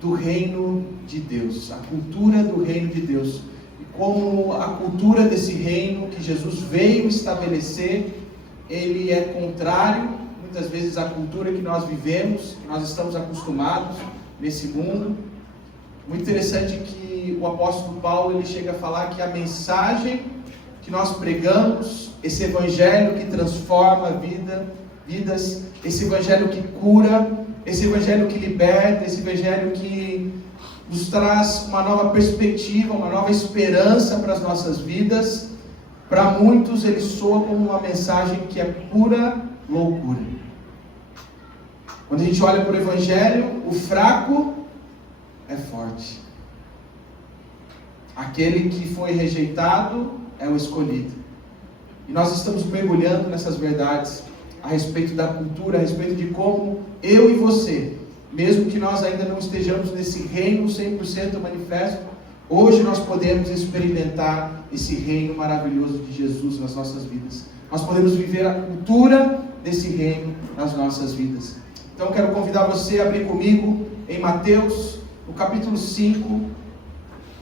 do reino de Deus, a cultura do reino de Deus. E como a cultura desse reino que Jesus veio estabelecer, ele é contrário, muitas vezes, à cultura que nós vivemos, que nós estamos acostumados nesse mundo. Muito interessante que o apóstolo Paulo ele chega a falar que a mensagem que nós pregamos, esse evangelho que transforma vidas, esse evangelho que cura, esse evangelho que liberta, esse evangelho que nos traz uma nova perspectiva, uma nova esperança para as nossas vidas, para muitos ele soa como uma mensagem que é pura loucura. Quando a gente olha para o evangelho, o fraco é forte. Aquele que foi rejeitado é o escolhido. E nós estamos mergulhando nessas verdades a respeito da cultura, a respeito de como eu e você, mesmo que nós ainda não estejamos nesse reino 100% manifesto, hoje nós podemos experimentar esse reino maravilhoso de Jesus nas nossas vidas. Nós podemos viver a cultura desse reino nas nossas vidas. Então quero convidar você a abrir comigo em Mateus, no capítulo 5.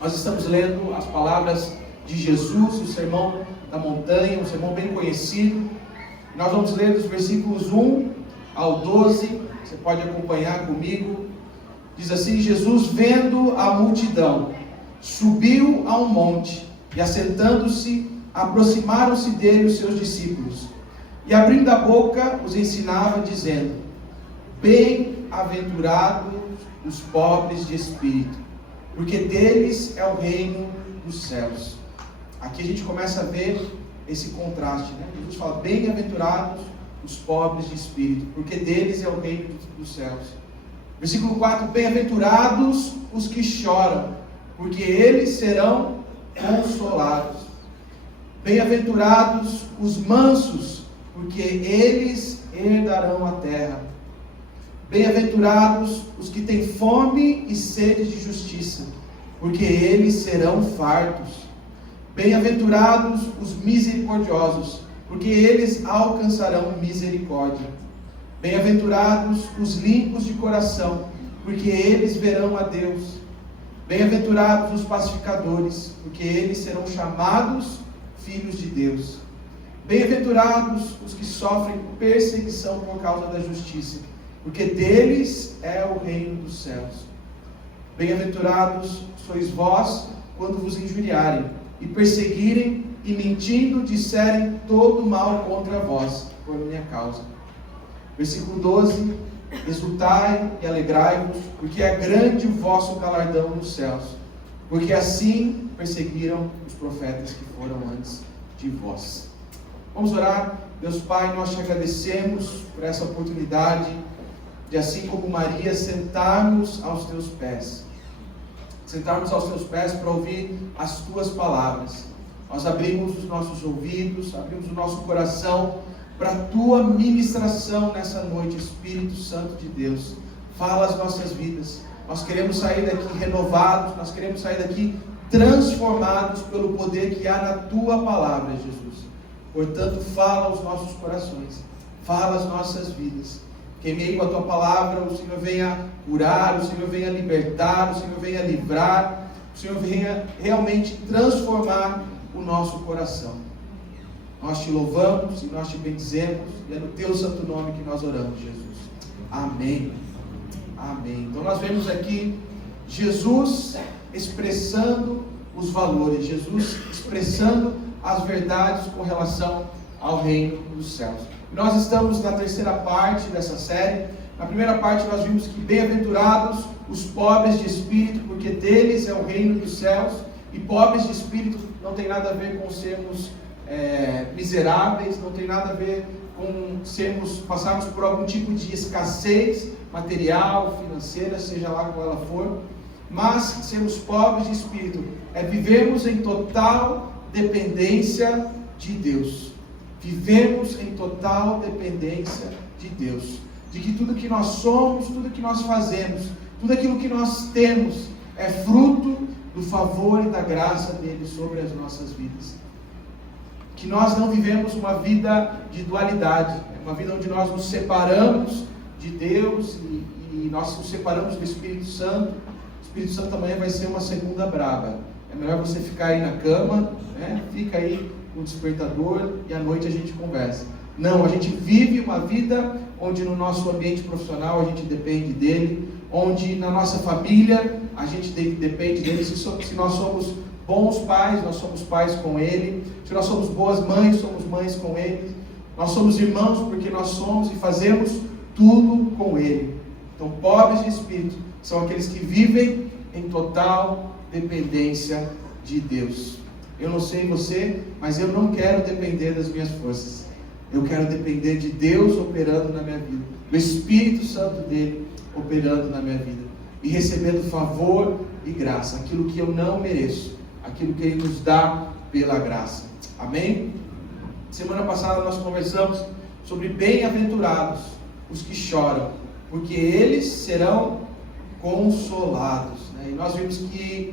Nós estamos lendo as palavras de Jesus, o sermão da montanha, um sermão bem conhecido. Nós vamos ler dos versículos 1 ao 12, você pode acompanhar comigo. Diz assim: Jesus, vendo a multidão, subiu a um monte, e assentando-se, aproximaram-se dele os seus discípulos. E abrindo a boca, os ensinava, dizendo: Bem-aventurados os pobres de espírito, porque deles é o reino dos céus. Aqui a gente começa a ver esse contraste, né? Jesus fala: bem-aventurados os pobres de espírito, porque deles é o reino dos céus. Versículo 4: bem-aventurados os que choram, porque eles serão consolados. Bem-aventurados os mansos, porque eles herdarão a terra. Bem-aventurados os que têm fome e sede de justiça, porque eles serão fartos. Bem-aventurados os misericordiosos, porque eles alcançarão misericórdia. Bem-aventurados os limpos de coração, porque eles verão a Deus. Bem-aventurados os pacificadores, porque eles serão chamados filhos de Deus. Bem-aventurados os que sofrem perseguição por causa da justiça, porque deles é o reino dos céus. Bem-aventurados sois vós quando vos injuriarem e perseguirem e mentindo disserem todo mal contra vós por minha causa. Versículo 12: exultai e alegrai-vos, porque é grande o vosso galardão nos céus, porque assim perseguiram os profetas que foram antes de vós. Vamos orar. Deus Pai, nós te agradecemos por essa oportunidade de, assim como Maria, sentarmos aos teus pés. Sentarmos aos teus pés para ouvir as tuas palavras. Nós abrimos os nossos ouvidos, abrimos o nosso coração para a tua ministração nessa noite. Espírito Santo de Deus, fala as nossas vidas. Nós queremos sair daqui renovados, nós queremos sair daqui transformados pelo poder que há na tua palavra, Jesus. Portanto, fala aos nossos corações, fala as nossas vidas. Que em meio à tua palavra o Senhor venha curar, o Senhor venha libertar, o Senhor venha livrar, o Senhor venha realmente transformar o nosso coração. Nós te louvamos e nós te bendizemos, e é no teu santo nome que nós oramos, Jesus. Amém. Amém. Então nós vemos aqui Jesus expressando os valores, Jesus expressando as verdades com relação ao reino dos céus. Nós estamos na terceira parte dessa série. Na primeira parte nós vimos que bem-aventurados os pobres de espírito, porque deles é o reino dos céus. E pobres de espírito não tem nada a ver com sermos miseráveis, não tem nada a ver com passarmos por algum tipo de escassez material, financeira, seja lá qual ela for. Mas sermos pobres de espírito é vivermos em total dependência de Deus. Vivemos em total dependência de Deus. De que tudo que nós somos, tudo que nós fazemos, tudo aquilo que nós temos é fruto do favor e da graça dele sobre as nossas vidas. Que nós não vivemos uma vida de dualidade, uma vida onde nós nos separamos de Deus e e nós nos separamos do Espírito Santo. O Espírito Santo amanhã vai ser uma segunda braba. É melhor você ficar aí na cama, né? Fica aí com o despertador e à noite a gente conversa. Não, a gente vive uma vida onde no nosso ambiente profissional a gente depende dele, onde na nossa família a gente depende dele. Se nós somos bons pais, nós somos pais com ele. Se nós somos boas mães, somos mães com ele. Nós somos irmãos porque nós somos e fazemos tudo com ele. Então, pobres de espírito são aqueles que vivem em total dependência de Deus. Eu não sei você, mas eu não quero depender das minhas forças. Eu quero depender de Deus operando na minha vida, do Espírito Santo dele operando na minha vida e recebendo favor e graça, aquilo que eu não mereço, aquilo que ele nos dá pela graça. Amém? Semana passada nós conversamos sobre bem-aventurados os que choram, porque eles serão consolados, né? E nós vimos que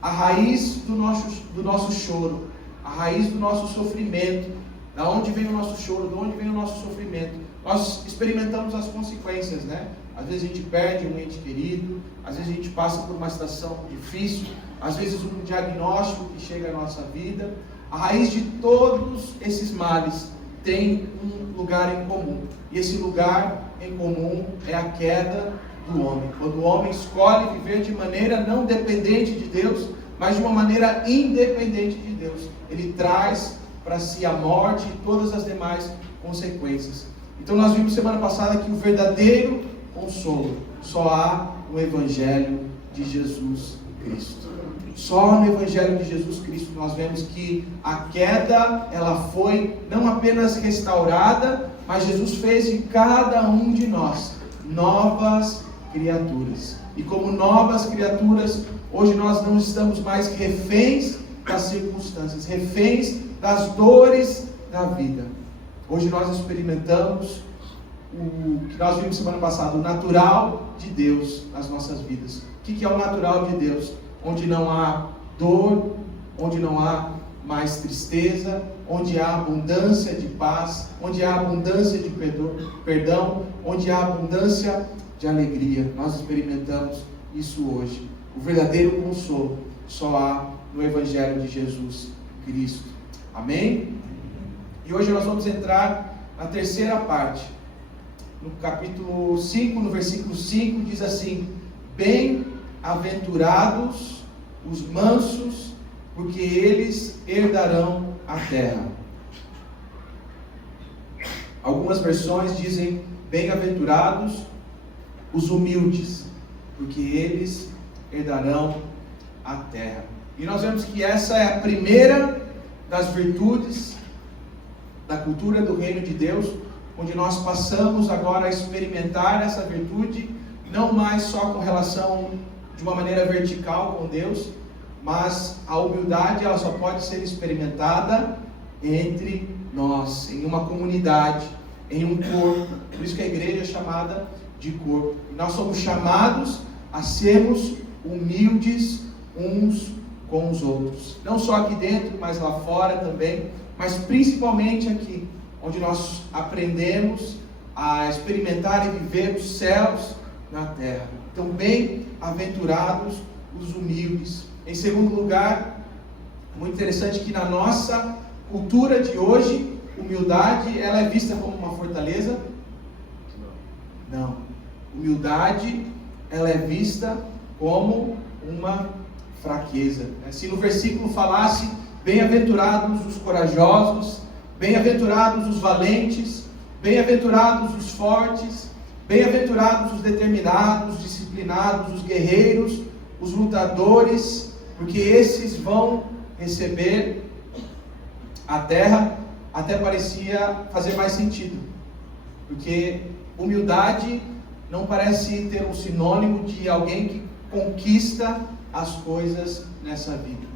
a raiz do nosso choro, a raiz do nosso sofrimento, da onde vem o nosso choro, de onde vem o nosso sofrimento, nós experimentamos as consequências, né? Às vezes a gente perde um ente querido, às vezes a gente passa por uma situação difícil, às vezes um diagnóstico que chega à nossa vida. A raiz de todos esses males tem um lugar em comum, e esse lugar em comum é a queda do homem. Quando o homem escolhe viver de maneira não dependente de Deus, mas de uma maneira independente de Deus, ele traz para si a morte e todas as demais consequências. Então nós vimos semana passada que o verdadeiro consolo só há no Evangelho de Jesus Cristo. Só no Evangelho de Jesus Cristo nós vemos que a queda, ela foi não apenas restaurada, mas Jesus fez de cada um de nós novas criaturas. E como novas criaturas, hoje nós não estamos mais reféns das circunstâncias, reféns das dores da vida. Hoje nós experimentamos o que nós vimos semana passada, o natural de Deus nas nossas vidas. O que é o natural de Deus? Onde não há dor, onde não há mais tristeza, onde há abundância de paz, onde há abundância de perdão, onde há abundância de alegria. Nós experimentamos isso hoje. O verdadeiro consolo só há no Evangelho de Jesus Cristo. Amém? E hoje nós vamos entrar na terceira parte. No capítulo 5, no versículo 5, diz assim: bem-aventurados os mansos, porque eles herdarão a terra. Algumas versões dizem: bem-aventurados os humildes, porque eles herdarão a terra. E nós vemos que essa é a primeira das virtudes da cultura do reino de Deus, onde nós passamos agora a experimentar essa virtude, não mais só com relação de uma maneira vertical com Deus, mas a humildade ela só pode ser experimentada entre nós, em uma comunidade, em um corpo. Por isso que a igreja é chamada de corpo. E nós somos chamados a sermos humildes uns com os outros. Não só aqui dentro, mas lá fora também, mas principalmente aqui, onde nós aprendemos a experimentar e viver os céus na terra. Então, bem-aventurados os humildes. Em segundo lugar, muito interessante que na nossa cultura de hoje, humildade, ela é vista como uma fortaleza? Não. Humildade, ela é vista como uma fraqueza. Se no versículo falasse: bem-aventurados os corajosos, bem-aventurados os valentes, bem-aventurados os fortes, bem-aventurados os determinados, os disciplinados, os guerreiros, os lutadores, porque esses vão receber a terra, até parecia fazer mais sentido, porque humildade não parece ter um sinônimo de alguém que conquista as coisas nessa vida.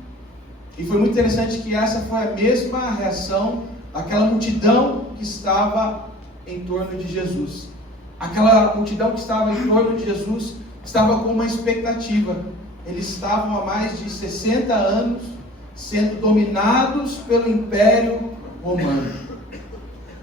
E foi muito interessante que essa foi a mesma reação daquela multidão que estava em torno de Jesus. Aquela multidão que estava em torno de Jesus estava com uma expectativa. Eles estavam há mais de 60 anos sendo dominados pelo Império Romano.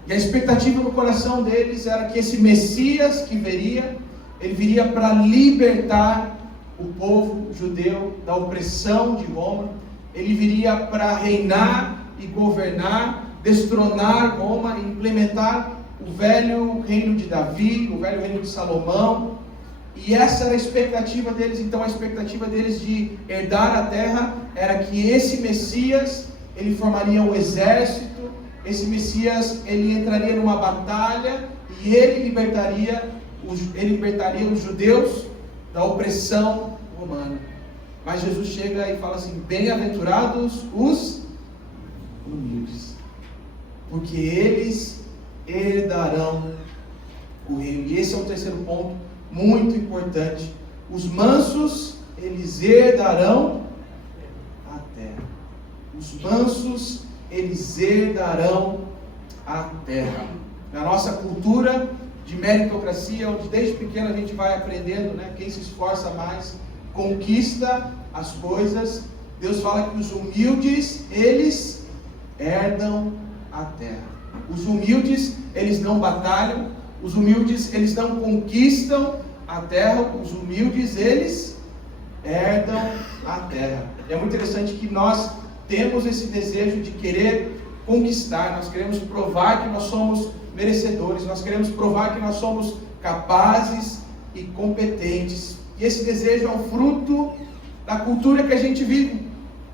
E a expectativa no coração deles era que esse Messias que viria, ele viria para libertar o povo judeu da opressão de Roma, ele viria para reinar e governar, destronar Roma e implementar o velho reino de Davi, o velho reino de Salomão. E essa era a expectativa deles. Então a expectativa deles de herdar a terra era que esse Messias, ele formaria um exército, esse Messias, ele entraria numa batalha e ele libertaria os judeus da opressão romana. Mas Jesus chega e fala assim: bem-aventurados os humildes, porque eles herdarão o reino. E esse é o terceiro ponto, muito importante. Os mansos, eles herdarão a terra. Os mansos, eles herdarão a terra. Na nossa cultura de meritocracia, onde desde pequeno a gente vai aprendendo, né? Quem se esforça mais conquista as coisas. Deus fala que os humildes, eles herdam a terra. Os humildes, eles não batalham. Os humildes, eles não conquistam a terra. Os humildes, eles herdam a terra. É muito interessante que nós temos esse desejo de querer conquistar. Nós queremos provar que nós somos merecedores. Nós queremos provar que nós somos capazes e competentes. E esse desejo é um fruto da cultura que a gente vive.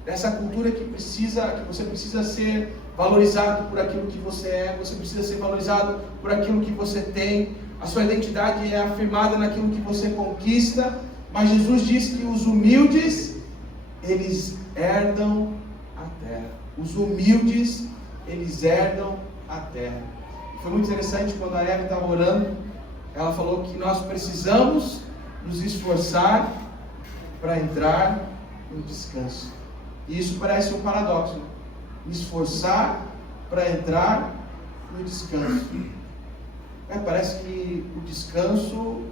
Dessa cultura que você precisa ser valorizado por aquilo que você é, você precisa ser valorizado por aquilo que você tem, a sua identidade é afirmada naquilo que você conquista. Mas Jesus diz que os humildes, eles herdam a terra. Os humildes, eles herdam a terra. Foi muito interessante quando a Eva estava orando, ela falou que nós precisamos nos esforçar para entrar no descanso. E isso parece um paradoxo, né? Esforçar para entrar no descanso. Parece que o descanso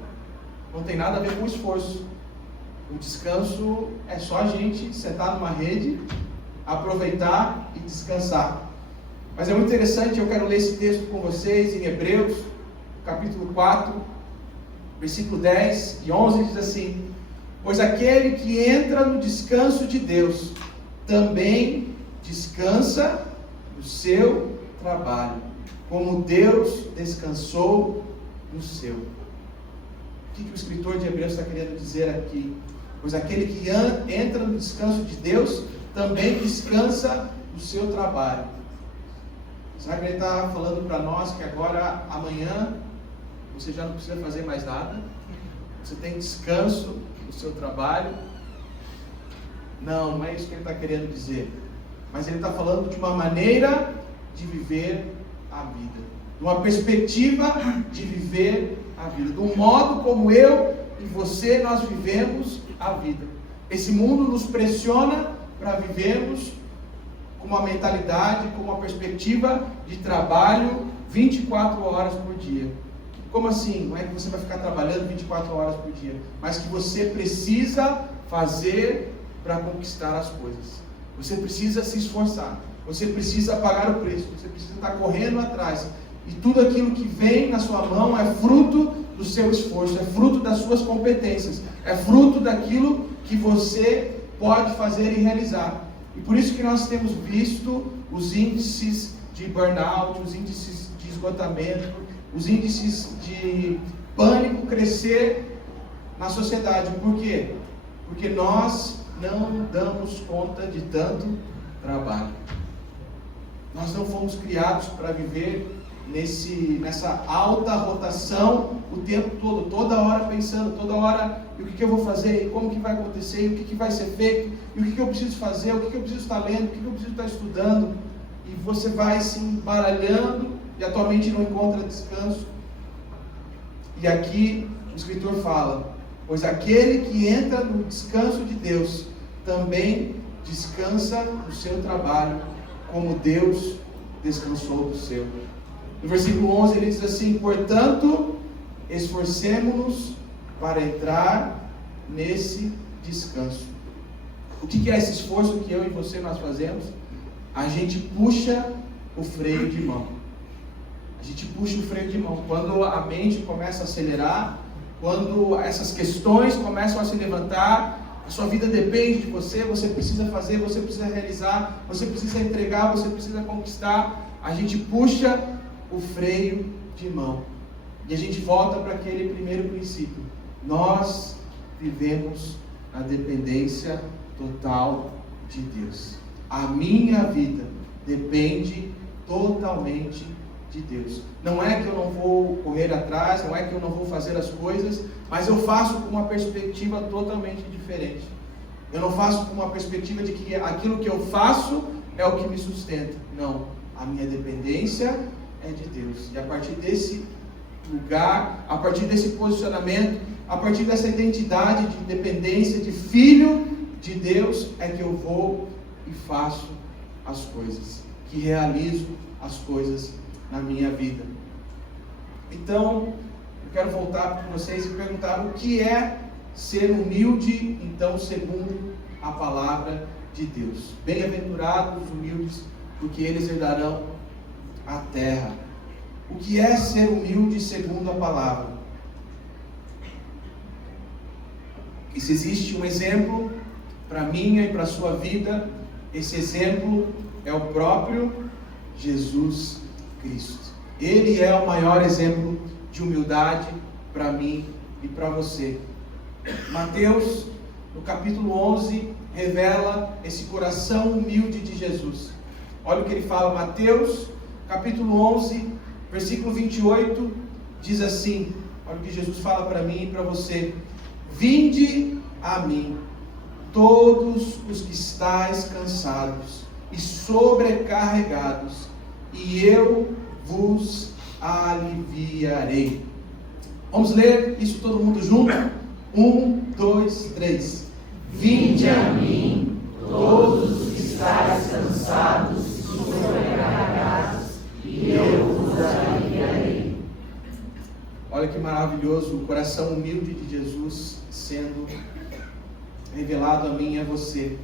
não tem nada a ver com o esforço. O descanso é só a gente sentar numa rede, aproveitar e descansar. Mas é muito interessante, eu quero ler esse texto com vocês em Hebreus, capítulo 4, versículo 10 e 11, diz assim: pois aquele que entra no descanso de Deus, também descansa do seu trabalho, como Deus descansou do seu. O que o escritor de Hebreus está querendo dizer aqui? Pois aquele que entra no descanso de Deus, também descansa do seu trabalho. Será que ele está falando para nós que agora, amanhã, você já não precisa fazer mais nada? Você tem descanso do seu trabalho? Não é isso que ele está querendo dizer. Mas ele está falando de uma maneira de viver a vida, de uma perspectiva de viver a vida, de um modo como eu e você, nós vivemos a vida. Esse mundo nos pressiona para vivermos com uma mentalidade, com uma perspectiva de trabalho 24 horas por dia. Como assim? Não é que você vai ficar trabalhando 24 horas por dia, mas que você precisa fazer para conquistar as coisas. Você precisa se esforçar, você precisa pagar o preço, você precisa estar correndo atrás. E tudo aquilo que vem na sua mão é fruto do seu esforço, é fruto das suas competências, é fruto daquilo que você pode fazer e realizar. E por isso que nós temos visto os índices de burnout, os índices de esgotamento, os índices de pânico crescer na sociedade. Por quê? Porque nós não damos conta de tanto trabalho. Nós não fomos criados para viver nessa alta rotação o tempo todo, toda hora pensando, toda hora, e o que eu vou fazer, e como que vai acontecer, e o que vai ser feito, e o que eu preciso fazer, o que eu preciso estar lendo, o que eu preciso estar estudando, e você vai se embaralhando, e a tua mente não encontra descanso. E aqui o escritor fala: pois aquele que entra no descanso de Deus, também descansa do seu trabalho, como Deus descansou do seu. No versículo 11 ele diz assim: portanto, esforcemo-nos para entrar nesse descanso. O que é esse esforço que eu e você nós fazemos? A gente puxa o freio de mão. A gente puxa o freio de mão. Quando a mente começa a acelerar, quando essas questões começam a se levantar, a sua vida depende de você, você precisa fazer, você precisa realizar, você precisa entregar, você precisa conquistar, a gente puxa o freio de mão. E a gente volta para aquele primeiro princípio. Nós vivemos na dependência total de Deus. A minha vida depende totalmente de Deus. Não é que eu não vou correr atrás, não é que eu não vou fazer as coisas, mas eu faço com uma perspectiva totalmente diferente. Eu não faço com uma perspectiva de que aquilo que eu faço é o que me sustenta. Não, a minha dependência é de Deus. E a partir desse lugar, a partir desse posicionamento, a partir dessa identidade de dependência, de filho de Deus, é que eu vou e faço as coisas, que realizo as coisas na minha vida. Então, eu quero voltar para vocês e perguntar o que é ser humilde, então, segundo a palavra de Deus. Bem-aventurados os humildes, porque eles herdarão a terra. O que é ser humilde segundo a palavra? E se existe um exemplo para a minha e para a sua vida, esse exemplo é o próprio Jesus Cristo. Ele é o maior exemplo de humildade para mim e para você. Mateus, no capítulo 11, revela esse coração humilde de Jesus. Olha o que ele fala, Mateus, capítulo 11, versículo 28, diz assim, olha o que Jesus fala para mim e para você: vinde a mim, todos os que estáis cansados e sobrecarregados, e eu vos aliviarei. Vamos ler isso todo mundo junto? 1, 2, 3. Vinde a mim, todos os que estáis cansados e sobrecarregados, e eu vos aliviarei. Olha que maravilhoso o coração humilde de Jesus sendo revelado a mim e a você.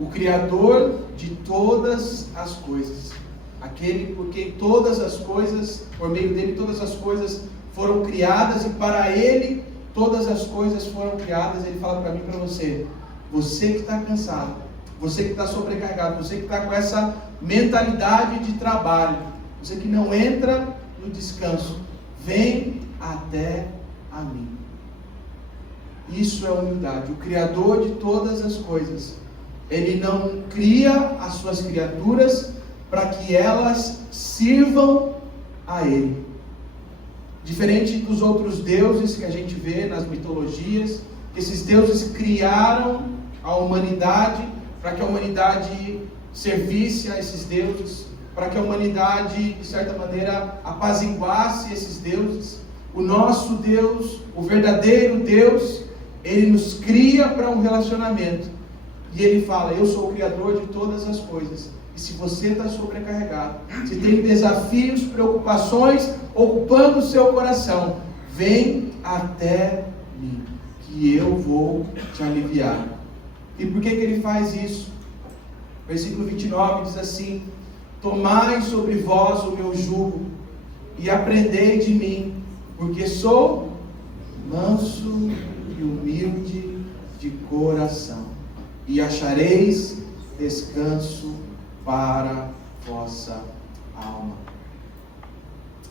O Criador de todas as coisas. Aquele por quem todas as coisas, por meio dele todas as coisas foram criadas, e para ele todas as coisas foram criadas. Ele fala para mim e para você: você que está cansado, você que está sobrecarregado, você que está com essa mentalidade de trabalho, você que não entra no descanso, vem até a mim. Isso é humildade. O Criador de todas as coisas, ele não cria as suas criaturas para que elas sirvam a ele. Diferente dos outros deuses que a gente vê nas mitologias, que esses deuses criaram a humanidade para que a humanidade servisse a esses deuses, para que a humanidade, de certa maneira, apaziguasse esses deuses. O nosso Deus, o verdadeiro Deus, ele nos cria para um relacionamento. E ele fala: eu sou o Criador de todas as coisas. E se você está sobrecarregado, se tem desafios, preocupações ocupando o seu coração, vem até mim, que eu vou te aliviar. E por que ele faz isso? Versículo 29 diz assim: tomai sobre vós o meu jugo e aprendei de mim, porque sou manso e humilde de coração, e achareis descanso para vossa alma.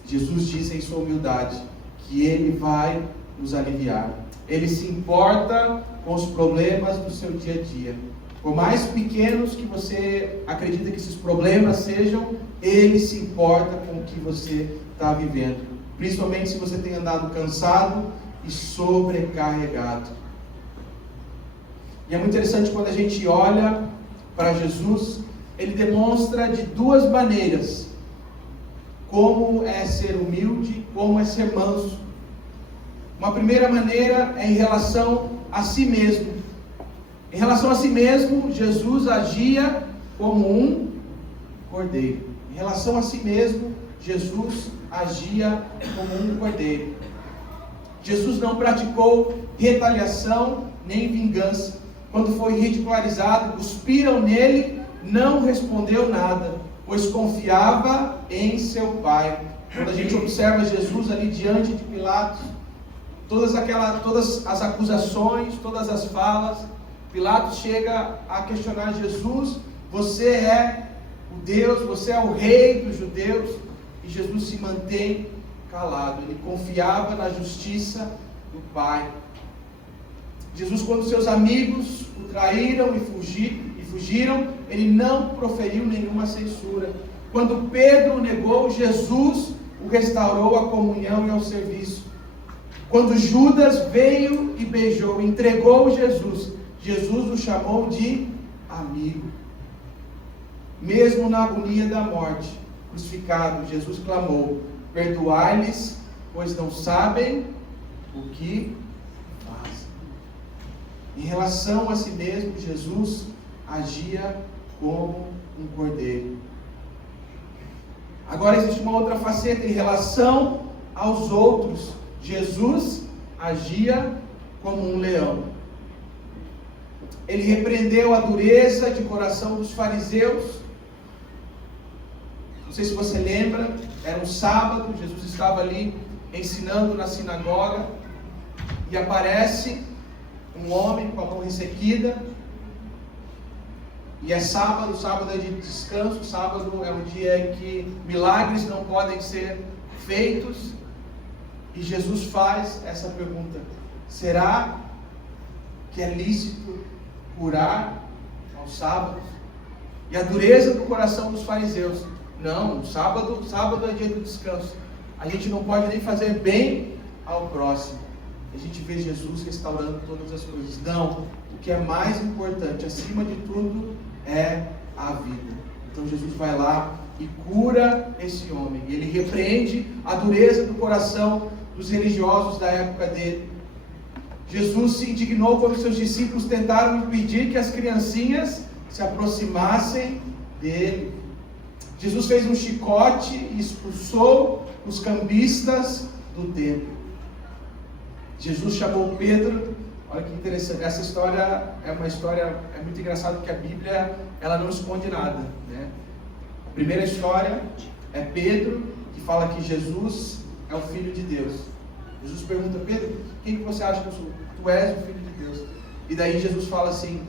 Jesus diz em sua humildade que ele vai nos aliviar. Ele se importa com os problemas do seu dia a dia. Por mais pequenos que você acredita que esses problemas sejam, ele se importa com o que você está vivendo. Principalmente se você tem andado cansado e sobrecarregado. E é muito interessante quando a gente olha para Jesus, ele demonstra de duas maneiras como é ser humilde, como é ser manso. Uma primeira maneira é em relação a si mesmo. Em relação a si mesmo, Jesus agia como um cordeiro. Em relação a si mesmo, Jesus agia como um cordeiro. Jesus não praticou retaliação nem vingança. Quando foi ridicularizado, cuspiram nele, não respondeu nada, pois confiava em seu Pai. Quando a gente observa Jesus ali diante de Pilatos, todas as acusações, todas as falas. Pilatos chega a questionar Jesus: você é o Deus, você é o rei dos judeus? E Jesus se mantém calado, ele confiava na justiça do Pai. Jesus, quando seus amigos o traíram e fugiram, ele não proferiu nenhuma censura. Quando Pedro o negou, Jesus o restaurou à comunhão e ao serviço. Quando Judas veio e beijou, entregou Jesus, Jesus o chamou de amigo. Mesmo na agonia da morte, crucificado, Jesus clamou: perdoai-lhes, pois não sabem o que fazem. Em relação a si mesmo, Jesus agia como um cordeiro. Agora existe uma outra faceta: em relação aos outros, Jesus agia como um leão. Ele repreendeu a dureza de coração dos fariseus. Não sei se você lembra, era um sábado, Jesus estava ali ensinando na sinagoga, e aparece um homem com a mão ressequida. E é sábado, sábado é de descanso, sábado é um dia em que milagres não podem ser feitos. E Jesus faz essa pergunta: será que é lícito curar aos sábados? E a dureza do coração dos fariseus: não, sábado é dia do descanso, a gente não pode nem fazer bem ao próximo. A gente vê Jesus restaurando todas as coisas. Não, o que é mais importante, acima de tudo, é a vida. Então Jesus vai lá e cura esse homem. Ele repreende a dureza do coração dos religiosos da época dele. Jesus se indignou quando seus discípulos tentaram impedir que as criancinhas se aproximassem dele. Jesus fez um chicote e expulsou os cambistas do templo. Jesus chamou Pedro. Olha que interessante, essa história é muito engraçada, porque a Bíblia, ela não esconde nada, né? A primeira história é Pedro, que fala que Jesus é o Filho de Deus. Jesus pergunta: Pedro, quem que você acha que eu sou? Tu és o Filho de Deus. E daí Jesus fala assim: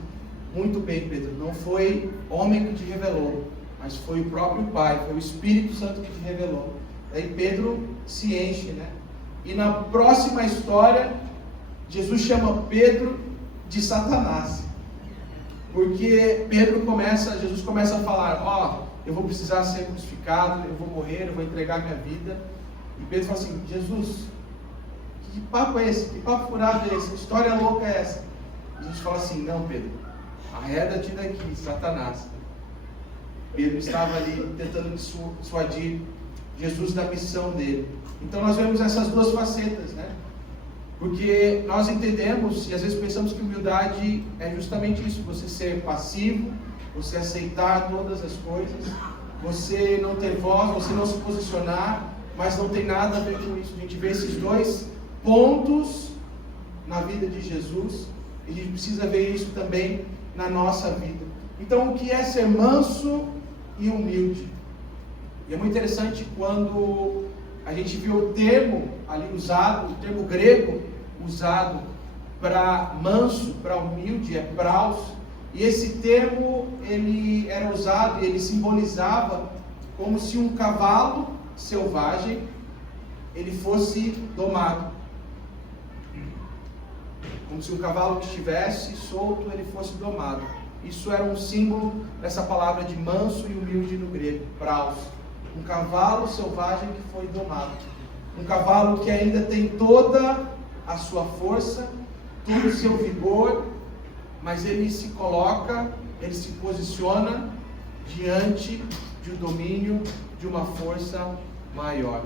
muito bem, Pedro, não foi homem que te revelou, mas foi o próprio Pai, foi o Espírito Santo que te revelou. Daí Pedro se enche, né? E na próxima história, Jesus chama Pedro de Satanás, porque Jesus começa a falar: eu vou precisar ser crucificado, eu vou morrer, eu vou entregar minha vida. E Pedro fala assim: Jesus, que papo é esse? Que papo furado é esse? Que história louca é essa? E Jesus fala assim: não, Pedro, arreda-te daqui, Satanás. Pedro estava ali tentando dissuadir Jesus da missão dele. Então nós vemos essas duas facetas, né? Porque nós entendemos e às vezes pensamos que humildade é justamente isso: você ser passivo, você aceitar todas as coisas, você não ter voz, você não se posicionar, mas não tem nada a ver com isso. A gente vê esses dois pontos na vida de Jesus, e a gente precisa ver isso também na nossa vida. Então, o que é ser manso e humilde? E é muito interessante quando a gente vê o termo ali usado, o termo grego usado para manso, para humilde, é praus. E esse termo, ele era usado e ele simbolizava como se um cavalo selvagem ele fosse domado. Como se um cavalo que estivesse solto, ele fosse domado. Isso era um símbolo dessa palavra de manso e humilde no grego, praus. Um cavalo selvagem que foi domado. Um cavalo que ainda tem toda a sua força, todo o seu vigor, mas ele se coloca, ele se posiciona diante de um domínio, de uma força maior.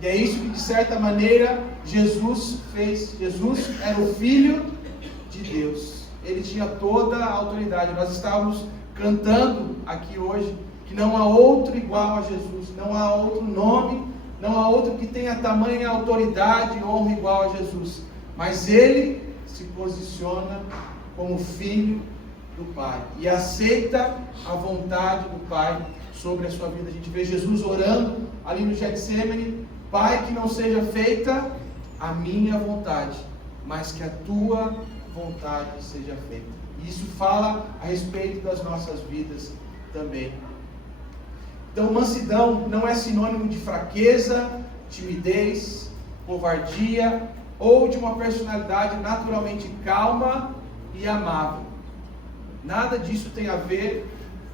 E é isso que, de certa maneira, Jesus fez. Jesus era o Filho de Deus. Ele tinha toda a autoridade. Nós estávamos cantando aqui hoje que não há outro igual a Jesus. Não há outro nome, não há outro que tenha tamanha autoridade e honra igual a Jesus. Mas Ele se posiciona como Filho do Pai e aceita a vontade do Pai sobre a sua vida. A gente vê Jesus orando ali no Getsêmani: Pai, que não seja feita a minha vontade, mas que a tua vontade seja feita. E isso fala a respeito das nossas vidas também. Então, mansidão não é sinônimo de fraqueza, timidez, covardia ou de uma personalidade naturalmente calma e amável. Nada disso tem a ver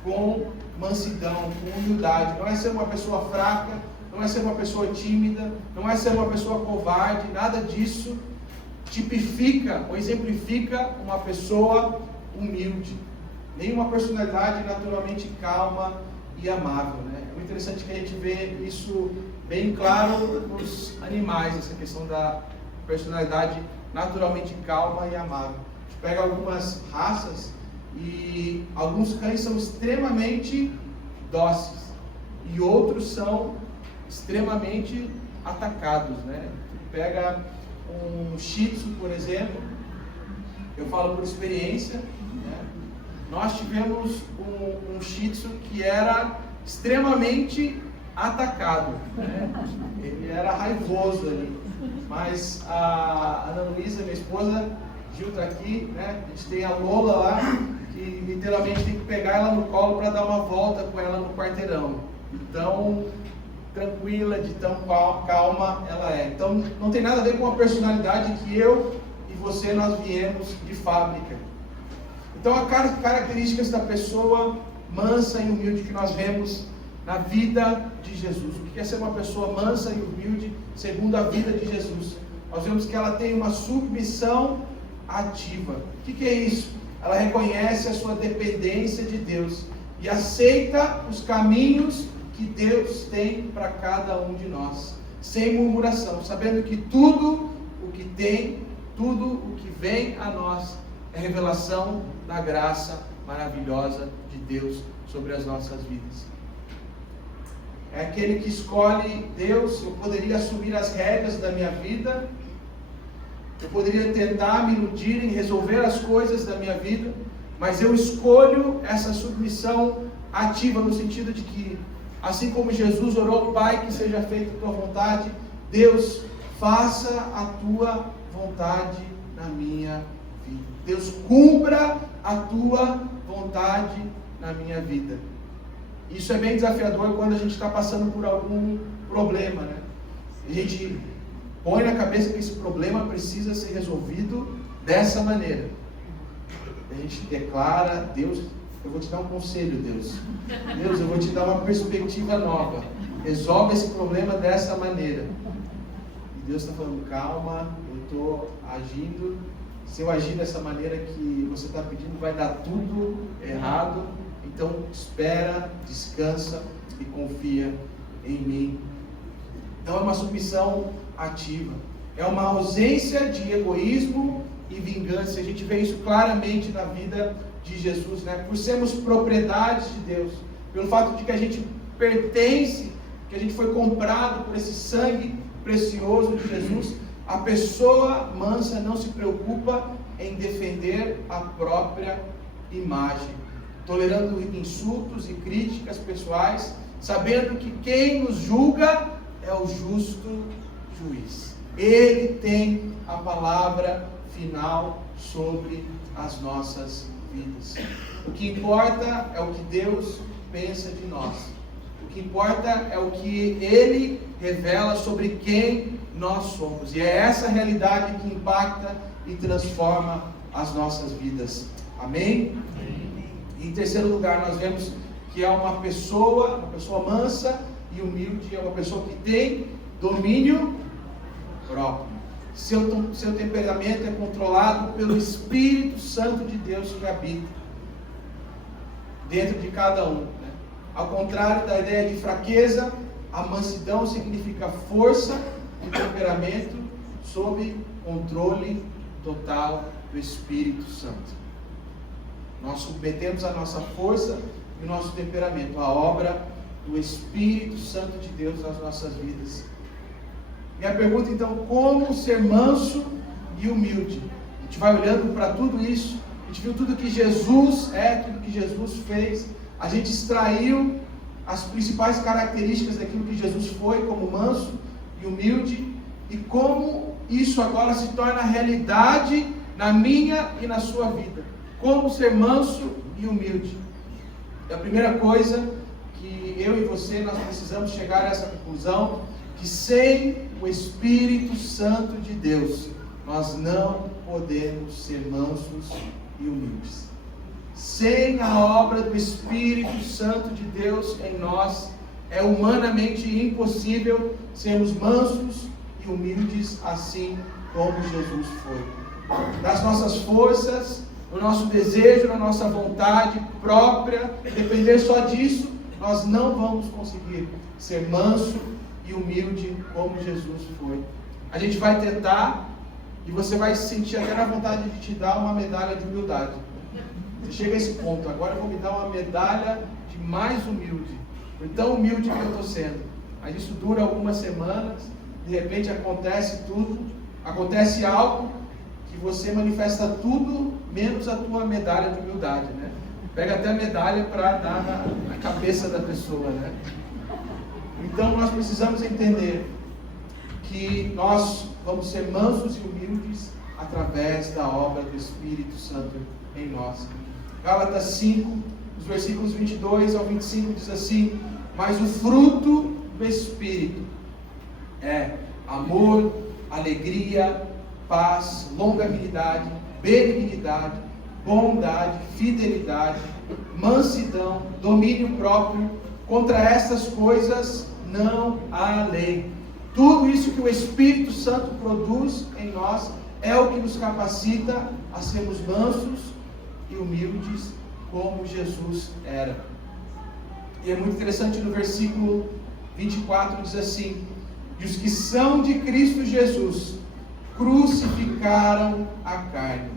com mansidão, com humildade. Não é ser uma pessoa fraca, não é ser uma pessoa tímida, não é ser uma pessoa covarde. Nada disso tipifica ou exemplifica uma pessoa humilde. Nenhuma personalidade naturalmente calma e amável, né? É muito interessante que a gente vê isso bem claro nos animais, essa questão da personalidade naturalmente calma e amável. A gente pega algumas raças e alguns cães são extremamente dóceis e outros são extremamente atacados, né? Pega um Shih Tzu, por exemplo, eu falo por experiência, né? Nós tivemos um Shih Tzu que era extremamente atacado, né? Ele era raivoso ali, mas a Ana Luísa, minha esposa, Gil está aqui, né? A gente tem a Lola lá, que literalmente tem que pegar ela no colo para dar uma volta com ela no quarteirão. Então, tranquila, de tão calma ela é. Então, não tem nada a ver com a personalidade que eu e você nós viemos de fábrica. Então, as características da pessoa mansa e humilde que nós vemos na vida de Jesus. O que é ser uma pessoa mansa e humilde segundo a vida de Jesus? Nós vemos que ela tem uma submissão ativa. O que é isso? Ela reconhece a sua dependência de Deus e aceita os caminhos que Deus tem para cada um de nós, sem murmuração, sabendo que tudo o que tem, tudo o que vem a nós é revelação da graça maravilhosa de Deus sobre as nossas vidas. É aquele que escolhe Deus. Eu poderia assumir as rédeas da minha vida, eu poderia tentar me iludir em resolver as coisas da minha vida, mas eu escolho essa submissão ativa, no sentido de que, assim como Jesus orou, Pai, que seja feita a tua vontade, Deus, faça a tua vontade na minha vida. Deus, cumpra a tua vontade na minha vida. Isso é bem desafiador quando a gente está passando por algum problema, né? A gente põe na cabeça que esse problema precisa ser resolvido dessa maneira. A gente declara: Deus, eu vou te dar um conselho, Deus. Deus, eu vou te dar uma perspectiva nova. Resolve esse problema dessa maneira. E Deus está falando: calma, eu estou agindo. Se eu agir dessa maneira que você está pedindo, vai dar tudo errado. Então espera, descansa e confia em mim. Então é uma submissão ativa. É uma ausência de egoísmo e vingança. A gente vê isso claramente na vida de Jesus, né? Por sermos propriedades de Deus, pelo fato de que a gente pertence, que a gente foi comprado por esse sangue precioso de Jesus, a pessoa mansa não se preocupa em defender a própria imagem, tolerando insultos e críticas pessoais, sabendo que quem nos julga é o justo juiz. Ele tem a palavra final sobre as nossas vidas. O que importa é o que Deus pensa de nós. O que importa é o que Ele revela sobre quem nós somos. E é essa realidade que impacta e transforma as nossas vidas. Amém? Em terceiro lugar, nós vemos que é uma pessoa mansa e humilde, é uma pessoa que tem domínio próprio. Seu temperamento é controlado pelo Espírito Santo de Deus que habita dentro de cada um, né? Ao contrário da ideia de fraqueza, a mansidão significa força e temperamento sob controle total do Espírito Santo. Nós submetemos a nossa força e o nosso temperamento à obra do Espírito Santo de Deus nas nossas vidas. Minha pergunta então: como ser manso e humilde? A gente vai olhando para tudo isso, a gente viu tudo que Jesus é, tudo que Jesus fez, a gente extraiu as principais características daquilo que Jesus foi como manso e humilde, e como isso agora se torna realidade na minha e na sua vida. Como ser manso e humilde. E a primeira coisa que eu e você, nós precisamos chegar a essa conclusão, que sem o Espírito Santo de Deus, nós não podemos ser mansos e humildes. Sem a obra do Espírito Santo de Deus em nós, é humanamente impossível sermos mansos e humildes assim como Jesus foi. Das nossas forças, no nosso desejo, na nossa vontade própria, depender só disso, nós não vamos conseguir ser manso e humilde como Jesus foi. A gente vai tentar e você vai se sentir até na vontade de te dar uma medalha de humildade. Você chega a esse ponto, agora eu vou me dar uma medalha de mais humilde, por tão humilde que eu estou sendo. Mas isso dura algumas semanas, de repente acontece tudo, acontece algo que você manifesta tudo menos a tua medalha de humildade, né? Pega até a medalha para dar na cabeça da pessoa, né? Então nós precisamos entender que nós vamos ser mansos e humildes através da obra do Espírito Santo em nós. Gálatas 5, os versículos 22 ao 25 diz assim: mas o fruto do Espírito é amor, alegria, paz, longanimidade, benignidade, bondade, fidelidade, mansidão, domínio próprio. Contra essas coisas não há lei. Tudo isso que o Espírito Santo produz em nós é o que nos capacita a sermos mansos e humildes como Jesus era. E é muito interessante no versículo 24 diz assim: e os que são de Cristo Jesus crucificaram a carne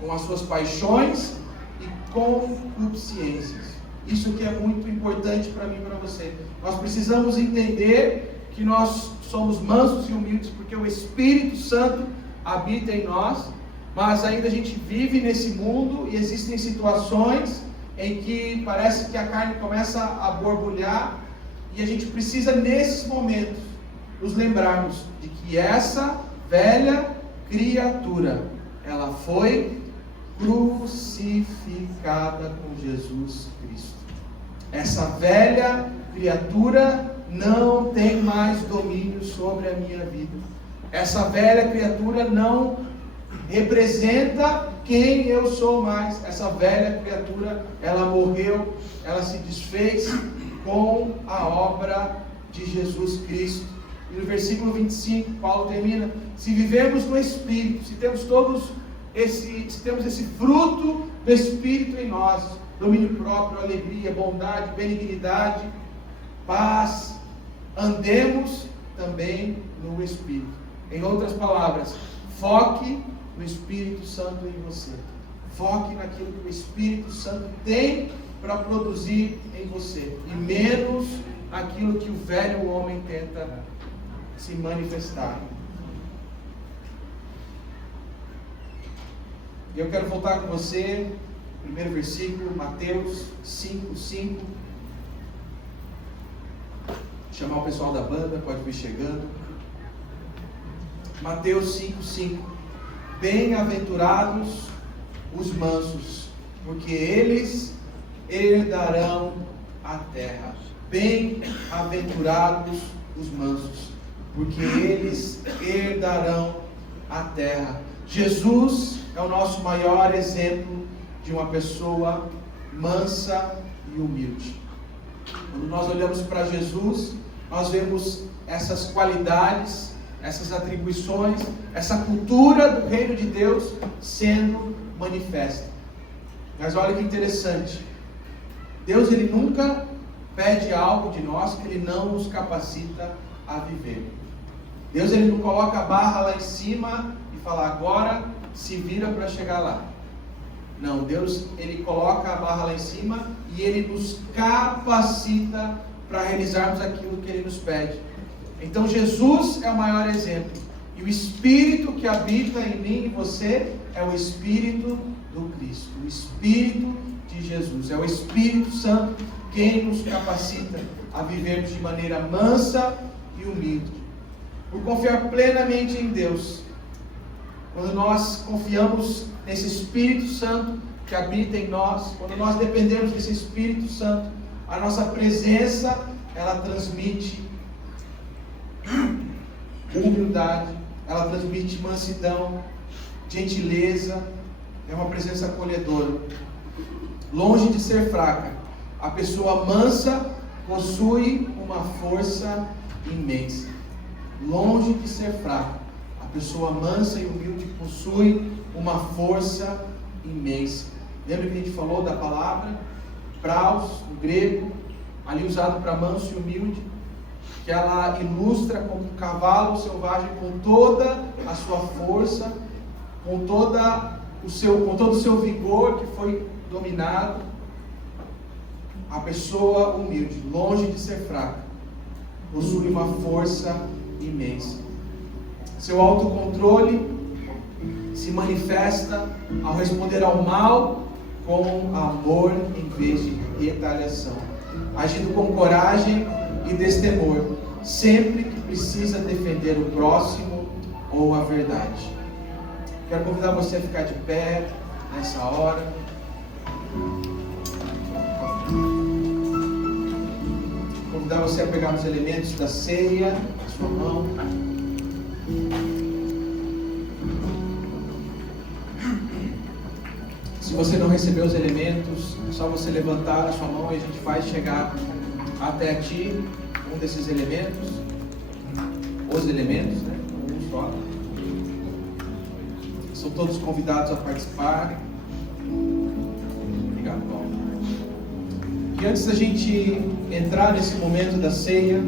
com as suas paixões e concupiscências. Isso que é muito importante para mim e para você. Nós precisamos entender que nós somos mansos e humildes porque o Espírito Santo habita em nós, mas ainda a gente vive nesse mundo e existem situações em que parece que a carne começa a borbulhar e a gente precisa nesses momentos nos lembrarmos de que essa velha criatura, ela foi crucificada com Jesus Cristo. Essa velha criatura não tem mais domínio sobre a minha vida. Essa velha criatura não representa quem eu sou mais. Essa velha criatura, ela morreu, ela se desfez com a obra de Jesus Cristo. E no versículo 25, Paulo termina: se vivemos no Espírito, se temos esse fruto do Espírito em nós, domínio próprio, alegria, bondade, benignidade, paz, andemos também no Espírito. Em outras palavras, foque no Espírito Santo em você. Foque naquilo que o Espírito Santo tem para produzir em você, e menos naquilo que o velho homem tenta se manifestar. E eu quero voltar com você, primeiro versículo, Mateus 5:5. Chamar o pessoal da banda, pode vir chegando. Mateus 5:5. Bem-aventurados os mansos, porque eles herdarão a terra. Bem-aventurados os mansos, porque eles herdarão a terra. Jesus é o nosso maior exemplo de uma pessoa mansa e humilde. Quando nós olhamos para Jesus, nós vemos essas qualidades, essas atribuições, essa cultura do reino de Deus sendo manifesta. Mas olha que interessante, Deus ele nunca pede algo de nós que ele não nos capacita a viver. Deus ele não coloca a barra lá em cima e fala: agora se vira para chegar lá. Não, Deus ele coloca a barra lá em cima e ele nos capacita para realizarmos aquilo que ele nos pede. Então Jesus é o maior exemplo, e o Espírito que habita em mim e você é o Espírito do Cristo, o Espírito de Jesus, é o Espírito Santo quem nos capacita a vivermos de maneira mansa e humilde. por confiar plenamente em Deus. Quando nós confiamos nesse Espírito Santo que habita em nós, quando nós dependemos desse Espírito Santo, a nossa presença, ela transmite humildade, ela transmite mansidão, gentileza, é uma presença acolhedora. Longe de ser fraca, a pessoa mansa possui uma força imensa. Longe de ser fraca, a pessoa mansa e humilde possui uma força imensa. Lembra que a gente falou da palavra praus, no grego, ali usado para manso e humilde, que ela ilustra como um cavalo selvagem com toda a sua força, com todo o seu vigor que foi dominado. A pessoa humilde, longe de ser fraca, possui uma força imensa. Seu autocontrole se manifesta ao responder ao mal com amor em vez de retaliação, agindo com coragem e destemor, sempre que precisa defender o próximo ou a verdade. Quero convidar você a ficar de pé nessa hora. Convidar você a pegar os elementos da ceia na sua mão. Se você não recebeu os elementos, é só você levantar a sua mão e a gente vai chegar até ti um desses elementos. Os elementos, né? Um só. São todos convidados a participar. Obrigado, Paulo. E antes da gente entrar nesse momento da ceia,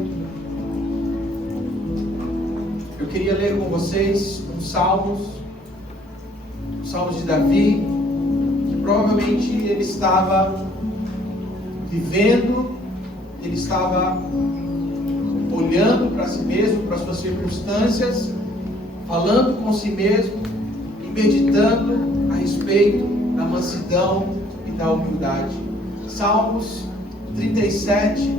eu queria ler com vocês uns salmos de Davi, que provavelmente ele estava vivendo, ele estava olhando para si mesmo, para suas circunstâncias, falando com si mesmo e meditando a respeito da mansidão e da humildade. Salmos 37,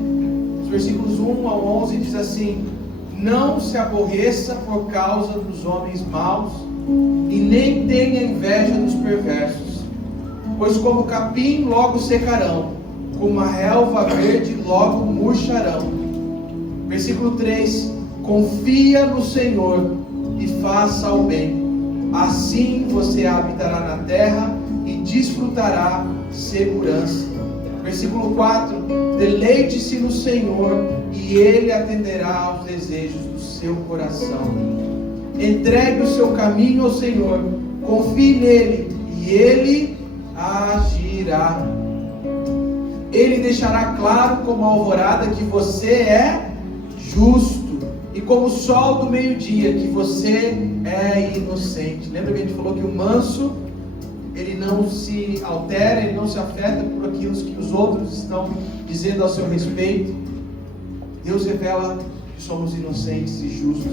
os versículos 1 ao 11 diz assim: não se aborreça por causa dos homens maus, e nem tenha inveja dos perversos, pois como capim logo secarão, como a relva verde logo murcharão. Versículo 3: confia no Senhor e faça o bem, assim você habitará na terra e desfrutará segurança. Versículo 4: deleite-se no Senhor e Ele atenderá aos desejos do seu coração. Entregue o seu caminho ao Senhor, confie nele e Ele agirá. Ele deixará claro como a alvorada que você é justo, e como o sol do meio-dia que você é inocente. Lembra que a gente falou que o manso, ele não se altera, ele não se afeta por aquilo que os outros estão dizendo ao seu respeito. Deus revela que somos inocentes e justos.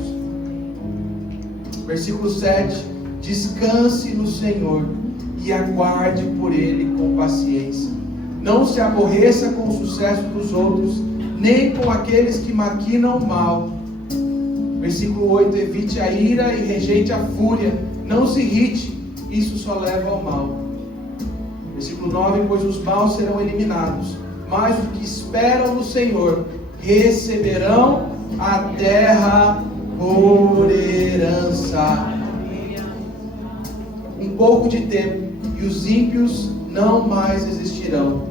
Versículo 7: descanse no Senhor e aguarde por Ele com paciência. Não se aborreça com o sucesso dos outros, nem com aqueles que maquinam o mal. Versículo 8: evite a ira e rejeite a fúria. Não se irrite, isso só leva ao mal. Versículo 9: pois os maus serão eliminados, mas os que esperam no Senhor receberão a terra por herança. Um pouco de tempo e os ímpios não mais existirão.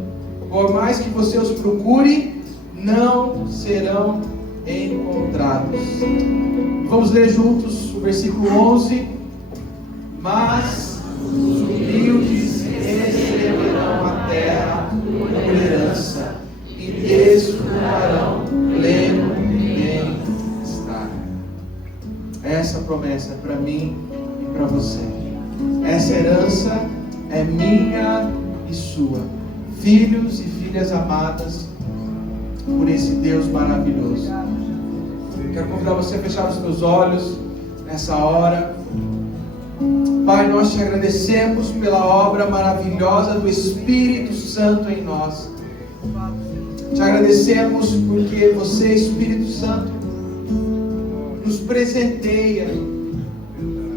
Por mais que você os procure, não serão encontrados. Vamos ler juntos o versículo 11. Mas os humildes receberão a terra por herança e desfrutarão pleno bem-estar. Essa promessa é para mim e para você. Essa herança é minha e sua, filhos e filhas amadas por esse Deus maravilhoso. Quero convidar você a fechar os seus olhos nessa hora. Pai, nós te agradecemos pela obra maravilhosa do Espírito Santo em nós. Te agradecemos porque você, Espírito Santo, nos presenteia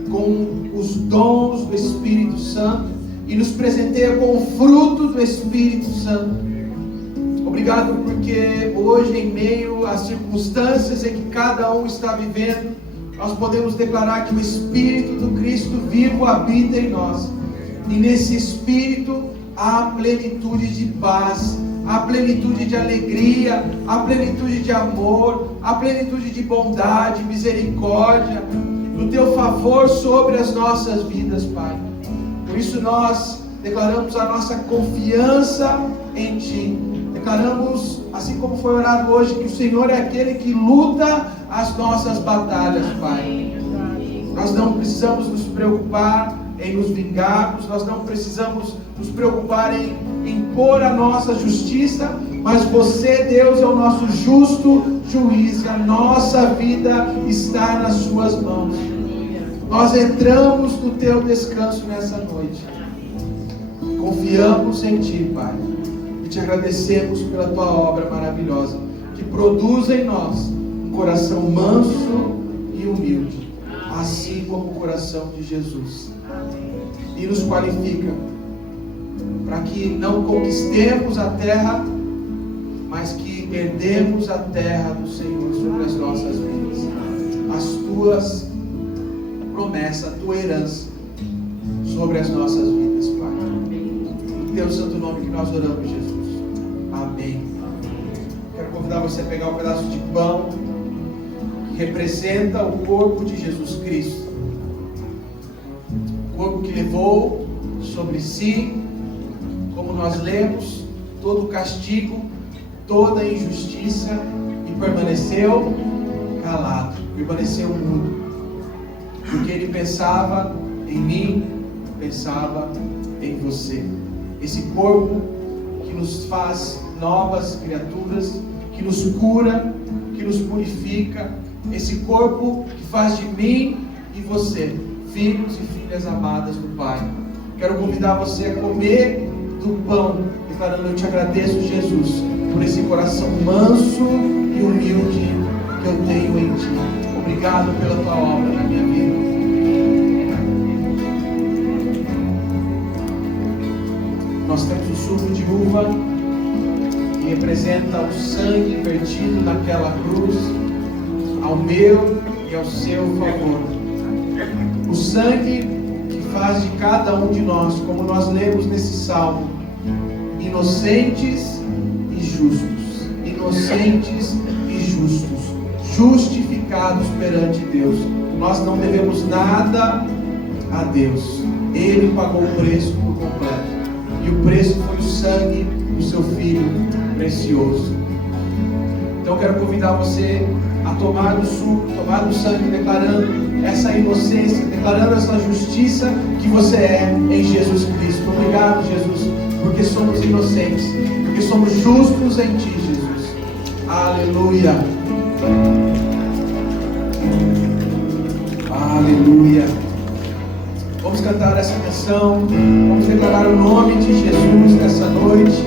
com os dons do Espírito Santo e nos presenteia com o fruto do Espírito Santo. Obrigado porque hoje, em meio às circunstâncias em que cada um está vivendo, nós podemos declarar que o Espírito do Cristo vivo habita em nós. E nesse Espírito há plenitude de paz, há plenitude de alegria, há plenitude de amor, há plenitude de bondade, misericórdia, do Teu favor sobre as nossas vidas, Pai. Por isso nós declaramos a nossa confiança em Ti. Declaramos, assim como foi orado hoje, que o Senhor é aquele que luta as nossas batalhas, Pai. Nós não precisamos nos preocupar em nos vingarmos, nós não precisamos nos preocupar em impor a nossa justiça, mas Você, Deus, é o nosso justo juiz, e a nossa vida está nas Suas mãos. Nós entramos no Teu descanso nessa noite, confiamos em Ti, Pai, e Te agradecemos pela Tua obra maravilhosa, que produz em nós um coração manso e humilde, assim como o coração de Jesus, e nos qualifica para que não conquistemos a terra, mas que herdemos a terra do Senhor sobre as nossas vidas, as Tuas promessas, a Tua herança sobre as nossas vidas, Pai. No Teu santo nome que nós oramos, Jesus. Amém. Quero convidar você a pegar um pedaço de pão que representa o corpo de Jesus Cristo, o corpo que levou sobre si, como nós lemos, todo o castigo, toda a injustiça, e permaneceu calado, permaneceu mudo, porque Ele pensava em mim, pensava em você. Esse corpo que nos faz novas criaturas, que nos cura, que nos purifica, esse corpo que faz de mim e você filhos e filhas amadas do Pai. Quero convidar você a comer do pão, declarando: eu te agradeço, Jesus, por esse coração manso e humilde que eu tenho em Ti. Obrigado pela Tua obra na minha vida. Nós temos o suco de uva, que representa o sangue vertido naquela cruz, ao meu e ao seu favor. O sangue que faz de cada um de nós, como nós lemos nesse salmo, inocentes e justos, inocentes e justos, justificados perante Deus. Nós não devemos nada a Deus. Ele pagou o preço por completo, e o preço foi o sangue do seu Filho precioso. Então quero convidar você a tomar do suco, tomar do sangue, declarando essa inocência, declarando essa justiça que você é em Jesus Cristo. Obrigado, Jesus, porque somos inocentes, porque somos justos em Ti, Jesus. Aleluia. Aleluia. Vamos cantar essa canção, vamos declarar o nome de Jesus nessa noite.